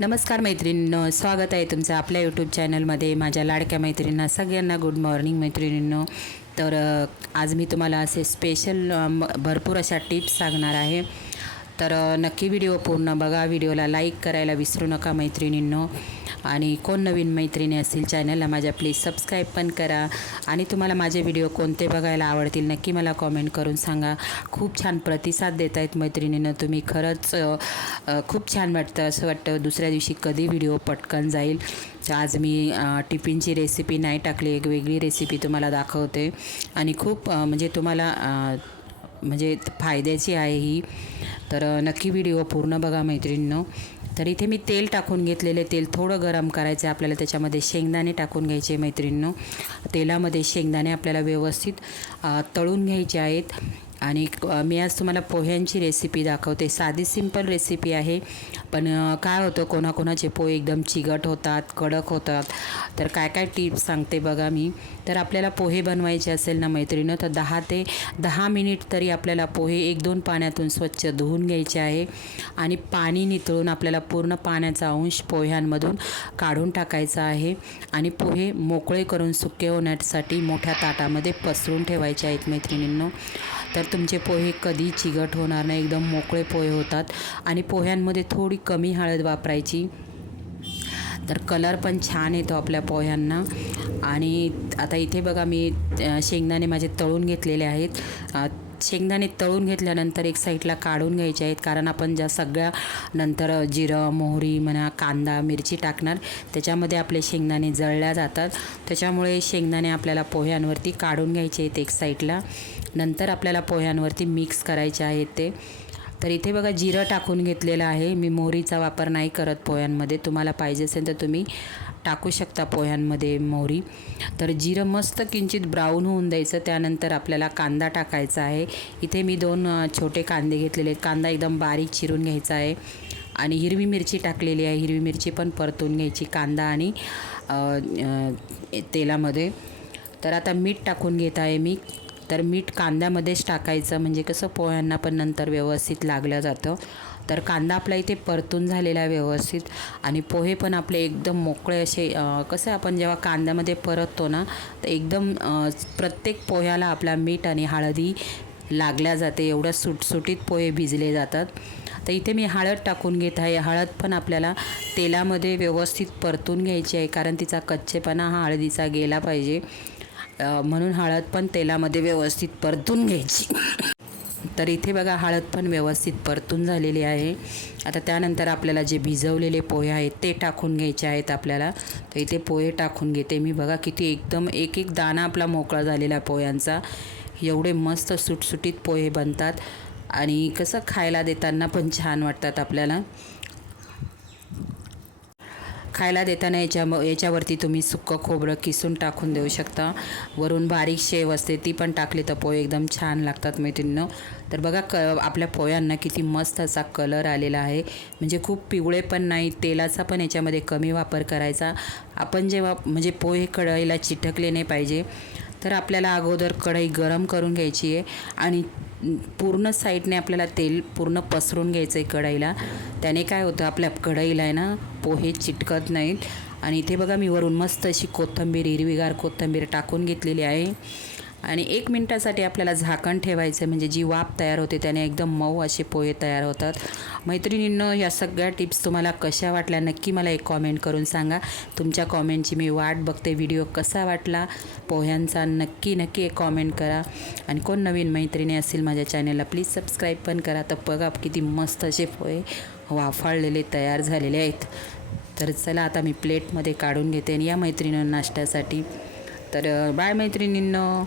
नमस्कार मैत्रिणींनो, स्वागत आहे तुमचं आपल्या यूट्यूब चॅनलमध्ये. माझ्या लाडक्या मैत्रिणींना सगळ्यांना गुड मॉर्निंग मैत्रिणींनो. तर आज मी तुम्हाला असे स्पेशल भरपूर अशा टिप्स सांगणार आहे. तर नक्की व्हिडिओ पूर्ण बघा. व्हिडिओला लाईक करायला विसरू नका मैत्रिणींनो. आणि कोण नवीन मैत्रिणी असतील चॅनलला माझ्या प्लीज सबस्क्राईब पण करा. आणि तुम्हाला माझे व्हिडिओ कोणते बघायला आवडतील नक्की मला कॉमेंट करून सांगा. खूप छान प्रतिसाद देत आहेत मैत्रिणींनो तुम्ही. खरंच खूप छान वाटतं. असं वाटतं दुसऱ्या दिवशी कधी व्हिडिओ पटकन जाईल. तर आज मी टिफिनची रेसिपी नाही टाकली, एक वेगळी रेसिपी तुम्हाला दाखवते. आणि खूप म्हणजे तुम्हाला म्हणजे फायद्याची आहे ही. तर नक्की व्हिडिओ पूर्ण बघा मैत्रिणींनो. तर इथे मी तेल टाकून घेतलेले. तेल थोडं गरम करायचं आहे आपल्याला. त्याच्यामध्ये शेंगदाणे टाकून घ्यायचे मैत्रिणींनो. तेलामध्ये शेंगदाणे आपल्याला व्यवस्थित तळून घ्यायचे आहेत. आणि मी आज तुम्हाला पोह्यांची रेसिपी दाखवते. साधी सिंपल रेसिपी आहे, पण काय होतं कोणाकोणाचे पोहे एकदम चिकट होतात, कडक होतात. तर काय काय टिप्स सांगते बघा मी. तर आपल्याला पोहे बनवायचे असेल ना मैत्रिणींनो, तर 10 ते 10 मिनिट तरी आपल्याला पोहे 1-2 पाण्यातून स्वच्छ धुवून घ्यायचे आहे. आणि पाणी नितळून आपल्याला पूर्ण पाण्याचा अंश पोह्यांमधून काढून टाकायचा आहे. आणि पोहे मोकळे करून सुके होण्यासाठी मोठ्या ताटामध्ये पसरून ठेवायचे आहेत मैत्रिणींनो. तर तुमचे पोहे कधी चिकट होणार नाही, एकदम मोकळे पोहे होतात. आणि पोह्यांमध्ये थोडी कमी हळद वापरायची, तर कलर पण छान येतो आपल्या पोह्यांना. आणि आता इथे बघा मी शेंगदाणे माझे तळून घेतलेले आहेत. शेंगदाणे तळून घेतल्यानंतर एक साईडला काढून घ्यायचे आहेत, कारण आपण ज्या सगळ्या नंतर जिरं, मोहरी म्हणा, कांदा, मिरची टाकणार, त्याच्यामध्ये आपले शेंगदाणे जळल्या जातात. त्याच्यामुळे शेंगदाणे आपल्याला पोह्यांवरती काढून घ्यायचे आहेत एक साईडला. नंतर आपल्याला पोह्यांवरती मिक्स करायचे आहेत ते. तर इथे बघा जिरं टाकून घेतलेलं आहे. मी मोहरीचा वापर नाही करत पोह्यांमध्ये. तुम्हाला पाहिजे असेल तर तुम्ही टाकू शकता पोह्यांमध्ये मोहरी. तर जिरं मस्त किंचित ब्राऊन होऊन द्यायचं. त्यानंतर आपल्याला कांदा टाकायचा आहे. इथे मी 2 छोटे कांदे घेतलेले आहेत. कांदा एकदम बारीक चिरून घ्यायचा आहे. आणि हिरवी मिरची टाकलेली आहे. हिरवी मिरची पण परतून घ्यायची कांदा आणि तेलामध्ये. तर आता मीठ टाकून घेत आहे मी. तर मीठ कांद्यामध्येच टाकायचं, म्हणजे कसं पोह्यांना पण नंतर व्यवस्थित लागलं जातं. तर कांदा आपला इथे परतून झालेला आहे व्यवस्थित. आणि पोहे पण आपले एकदम मोकळे असे, कसं आपण जेव्हा कांद्यामध्ये परततो ना, तर एकदम प्रत्येक पोह्याला आपला मीठ आणि हळदी लागल्या जाते. एवढं सुटसुटीत पोहे भिजले जातात. तर इथे मी हळद टाकून घेत आहे. हळद पण आपल्याला तेलामध्ये व्यवस्थित परतून घ्यायची आहे, कारण तिचा कच्चेपणा हा हळदीचा गेला पाहिजे. म्हणून हळद पण तेलामध्ये व्यवस्थित परतून घ्यायची. तर इथे बघा हळद पण व्यवस्थित परतून झालेली आहे. आता त्यानंतर आपल्याला जे भिजवलेले पोहे आहेत ते टाकून घ्यायचे आहेत आपल्याला. तर इथे पोहे टाकून घेते मी. बघा किती एकदम एक एक दाणा आपला मोकळा झालेला पोह्यांचा. एवढे मस्त सुटसुटीत पोहे बनतात. आणि कसं खायला देताना पण छान वाटतात आपल्याला. खायला देताना याच्यावरती तुम्ही सुक्कं खोबरं किसून टाकून देऊ शकता. वरून बारीक शेव असते ती पण टाकली तर पोहे एकदम छान लागतात मैत्रिणींनो. तर बघा आपल्या पोह्यांना किती मस्त असा कलर आलेला आहे. म्हणजे खूप पिवळे पण नाही. तेलाचा पण याच्यामध्ये कमी वापर करायचा. आपण जेव्हा म्हणजे पोहे कढईला चिटकले नाही पाहिजे, तर आपल्याला अगोदर कढई गरम करून घ्यायची आहे. आणि पूर्ण साईडने आपल्याला तेल पूर्ण पसरून घ्यायचं आहे कढईला. त्याने काय होतं आपल्या कढईला आहे ना, पोहे चिटकत नाहीत. आणि इथे बघा मी वरून मस्त अशी कोथिंबीर, हिरवीगार कोथिंबीर टाकून घेतलेली आहे. आणि 1 मिनटासाठी आपल्याला झाकण ठेवायचं, म्हणजे जी वाफ तयार होते त्याने एकदम मऊ असे पोहे तयार होतात. मैत्रिणींनो, या सगळ्या टिप्स तुम्हाला कशा वाटल्या नक्की मला एक कॉमेंट करून सांगा. तुमच्या कॉमेंटची मी वाट बघते. व्हिडिओ कसा वाटला पोह्यांचा नक्की एक कॉमेंट करा. आणि कोण नवीन मैत्रिणी असतील माझ्या चॅनलला प्लीज सबस्क्राईब पण करा. तर बघा किती मस्त असे पोहे वाफाळलेले तयार झालेले आहेत. तर चला आता मी प्लेटमध्ये काढून घेते आणि या मैत्रिणींना नाश्त्यासाठी. तर बाय मैत्रिणींनो.